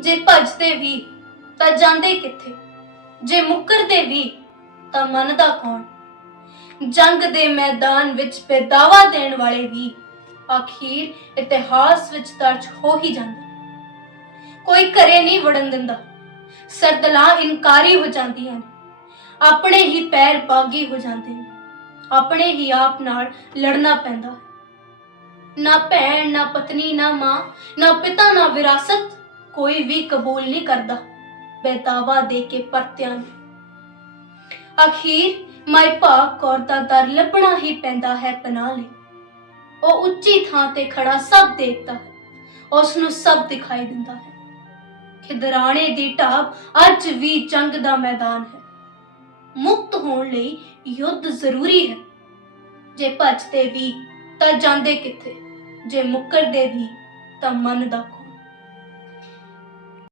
ਜੇ ਭੱਜਦੇ ਵੀ, ਤਾਂ ਜਾਂਦੇ ਕਿੱਥੇ? ਜੇ ਮੁੱਕਰਦੇ ਵੀ, ਤਾਂ ਮੰਨਦਾ ਕੌਣ? ਜੰਗ ਦੇ ਮੈਦਾਨ ਵਿੱਚ ਬੇਦਾਵਾ ਦੇਣ ਵਾਲੇ ਵੀ ਅਖੀਰ ਇਤਿਹਾਸ ਵਿੱਚ ਦਰਜ ਹੋ ਹੀ ਜਾਂਦੇ। ਕੋਈ ਘਰੇ ਨਹੀਂ ਵੜਨ ਦਿੰਦਾ। ਸਰਦਲਾਂ ਇਨਕਾਰੀ ਹੋ ਜਾਂਦੀਆਂ ਨੇ। ਆਪਣੇ ਹੀ ਪੈਰ ਬਾਗੀ ਹੋ ਜਾਂਦੇ ਨੇ। ਆਪਣੇ ਹੀ ਆਪ ਨਾਲ ਲੜਨਾ ਪੈਂਦਾ। ਨਾ ਭੈਣ, ਨਾ ਪਤਨੀ, ਨਾ ਮਾਂ, ਨਾ ਪਿਤਾ, ਨਾ ਵਿਰਾਸਤ। ਕੋਈ ਵੀ ਕਬੂਲ ਨਹੀਂ ਕਰਦਾ। ਬੇਦਾਵਾ ਦੇ ਕੇ ਪਰਤਿਆਂ ਨੂੰ। ਅਖੀਰ ਮਾਈ ਭਾਗ ਕੌਰ ਦਾ ਦਰ ਲੱਭਣਾ ਹੀ ਪੈਂਦਾ ਹੈ ਪਨਾਹ ਲਈ। ਉਹ ਉੱਚੀ ਥਾਂ ਤੇ ਖੜਾ ਸਭ ਦੇਖਦਾ ਹੈ। ਉਸ ਨੂੰ ਸਭ ਦਿਖਾਈ ਦਿੰਦਾ ਹੈ। ਖਿਦਰਾਣੇ ਦੀ ਢਾਬ ਅੱਜ ਵੀ ਜੰਗ ਦਾ ਮੈਦਾਨ ਹੈ। ਮੁਕਤ ਹੋਣ ਲਈ ਯੁੱਧ ਜ਼ਰੂਰੀ ਹੈ। ਜੇ ਭੱਜਦੇ ਵੀ ਤਾਂ ਜਾਂਦੇ ਕਿੱਥੇ? ਜੇ ਮੁੱਕਰਦੇ ਵੀ ਤਾਂ ਮਨ ਦਾ